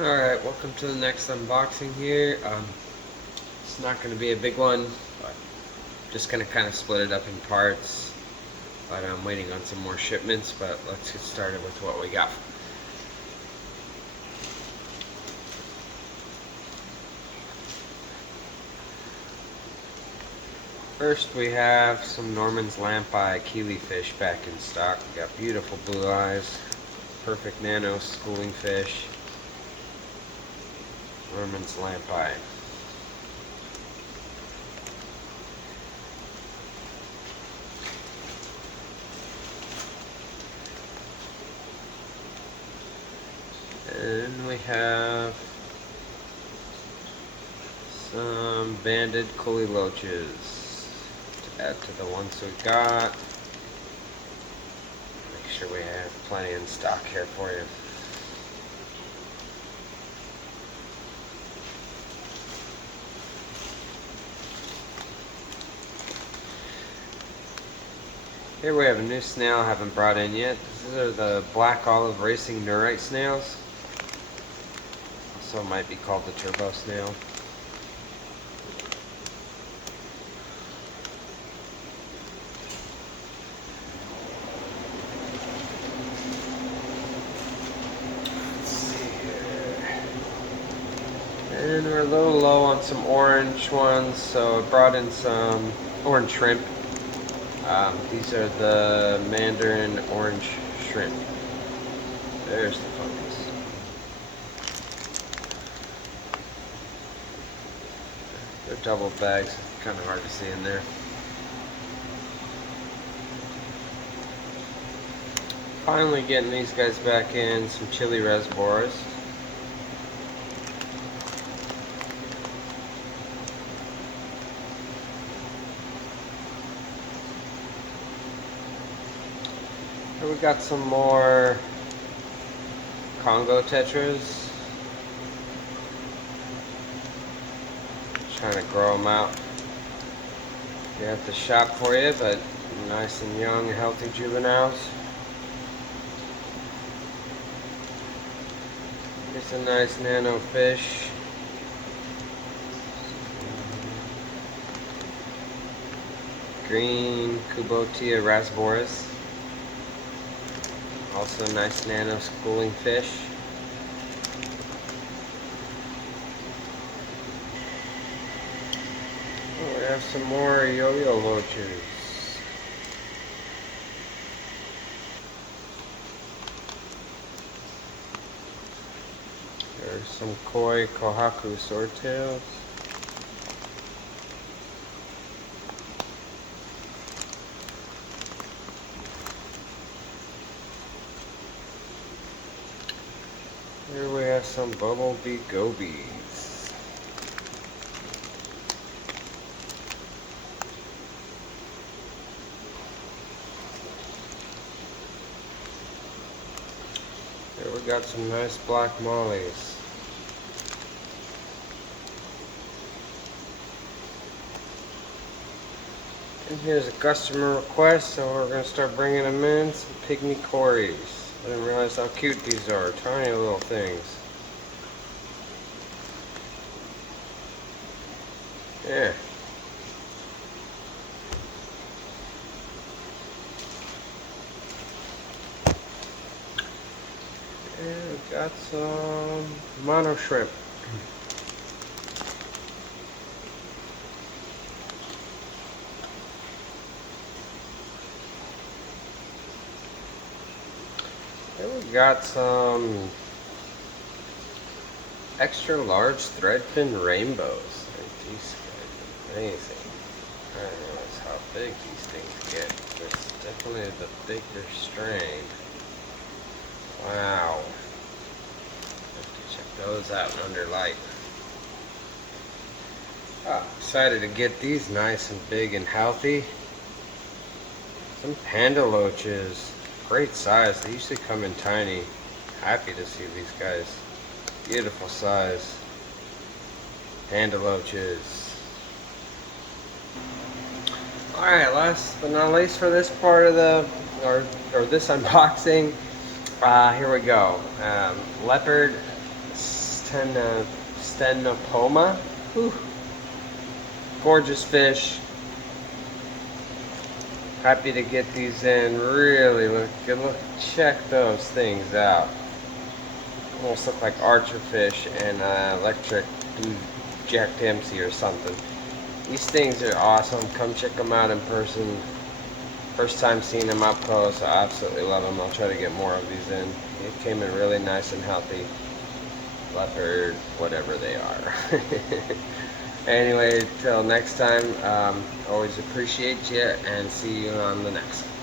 Alright, welcome to the next unboxing here. It's not going to be a big one, but just going to kind of split it up in parts. But I'm waiting on some more shipments, but let's get started with what we got. First we have some Norman's Lampi Keeley fish back in stock. We got beautiful blue eyes, perfect nano schooling fish. Norman's Lampi. And we have some banded Collie Loaches to add to the ones we got. Make sure we have plenty in stock here for you. Here we have a new snail I haven't brought in yet. These are the Black Olive Racing Neurite snails. Also might be called the turbo snail. Let's see here. And we're a little low on some orange ones, so I brought in some orange shrimp. These are the Mandarin orange shrimp. There's the focus. They're double bags, kind of hard to see in there. Finally getting these guys back in, some chili reservoirs. Here we got some more Congo tetras. Trying to grow them out here at the shop for you, but nice and young, healthy juveniles. Here's a nice nano fish. Green Cubotia rasboris. Also a nice nano schooling fish. Oh, we have some more yo-yo loaches. There's some koi kohaku swordtails. Here we have some bumblebee gobies. Here we got some nice black mollies. And here's a customer request, so we're going to start bringing them in, some pygmy cories. I didn't realize how cute these are, tiny little things. Yeah. And we got some mono shrimp. Here we got some extra large threadfin rainbows. These guys are amazing. I didn't realize how big these things get. It's definitely the bigger strain. Wow. Have to check those out under light. Excited to get these nice and big and healthy. Some panda loaches. Great size. They usually come in tiny. Happy to see these guys. Beautiful size. Panda loaches. Alright, last but not least for this part of the, or this unboxing, here we go. Leopard Stenopoma. Whew. Gorgeous fish. Happy to get these in. Really look, check those things out. Almost look like archerfish and electric blue Jack Dempsey or something. These things are awesome. Come check them out in person. First time seeing them up close. I absolutely love them. I'll try to get more of these in. It came in really nice and healthy. Leopard, whatever they are. Anyway, till next time, always appreciate you and see you on the next one.